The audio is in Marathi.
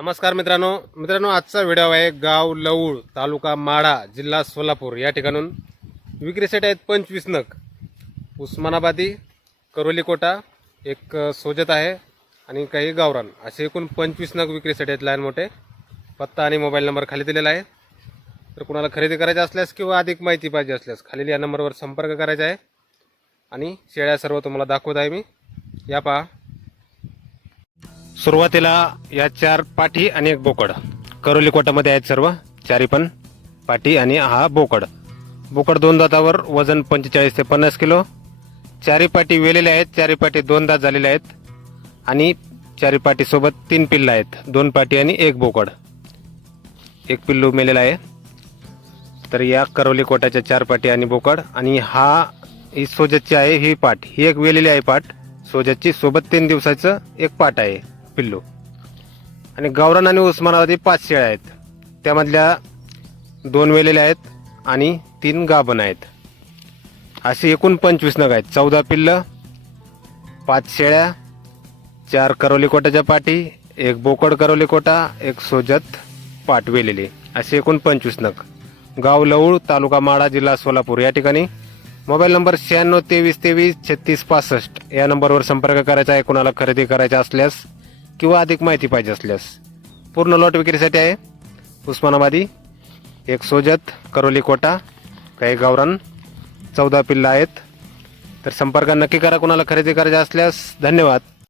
नमस्कार मित्रांनो. मित्रांनो आजचा व्हिडिओ आहे गाव लवूळ तालुका माढा जिल्हा सोलापूर. या ठिकाणून विक्रीसाठी आहेत पंचवीस नग. उस्मानाबादी करोली कोटा एक सोजत आहे आणि काही गावरान. असे एकूण पंचवीस नग विक्रीसाठी आहेत लहान मोठे. पत्ता आणि मोबाईल नंबर खाली दिलेला आहे. तर कुणाला खरेदी करायची असल्यास किंवा अधिक माहिती पाहिजे असल्यास खालील या नंबरवर संपर्क करायचा आहे. आणि शेळ्या सर्व तुम्हाला दाखवत आहे मी. या पहा. सुरुवातीला या चार पाठी आणि एक बोकड. करोली कोटामध्ये आहेत सर्व. चारी पण पाठी आणि हा बोकड. बोकड दोन दातावर वजन पंचेचाळीस ते पन्नास किलो. चारी पाठी वेलेल्या आहेत. चारी पाठी दोन दात झालेल्या आहेत. आणि चारी पाठीसोबत तीन पिल्लं आहेत. दोन पाठी आणि एक बोकड. एक पिल्लू मेलेला आहे. तर या करवली कोटाच्या चार पाटी आणि बोकड. आणि हा ही सोजतची आहे ही पाट ही एक वेलेली आहे पाट सोजतची सोबत तीन दिवसाचं एक पाट आहे. पिल्लू. आणि गावरान आणि उस्मानाबादी पाच शेळ्या आहेत. त्यामधल्या दोन वेलेल्या आहेत आणि तीन गाभण आहेत. असे एकूण पंचवीस नग आहेत. चौदा पिल्लं पाच शेळ्या चार करवली कोटाच्या पाठी एक बोकड करवली कोटा एक सोजत पाट वेलेली. असे एकूण पंचवीस नग. गाव लवूळ तालुका माडा जिल्हा सोलापूर. या ठिकाणी मोबाईल नंबर शहाण्णव तेवीस तेवीस छत्तीस पासष्ट या नंबरवर संपर्क करायचा आहे. कुणाला खरेदी करायचा असल्यास किंवा अधिक माहिती पाहिजे असल्यास. पूर्ण लॉट विक्रीसाठी आहे. उस्मानाबादी एक सोजत करोली कोटा काही गावरान चौदा पिल्ला आहेत. तर संपर्क नक्की करा कोणाला खरेदी करायचा असल्यास. धन्यवाद.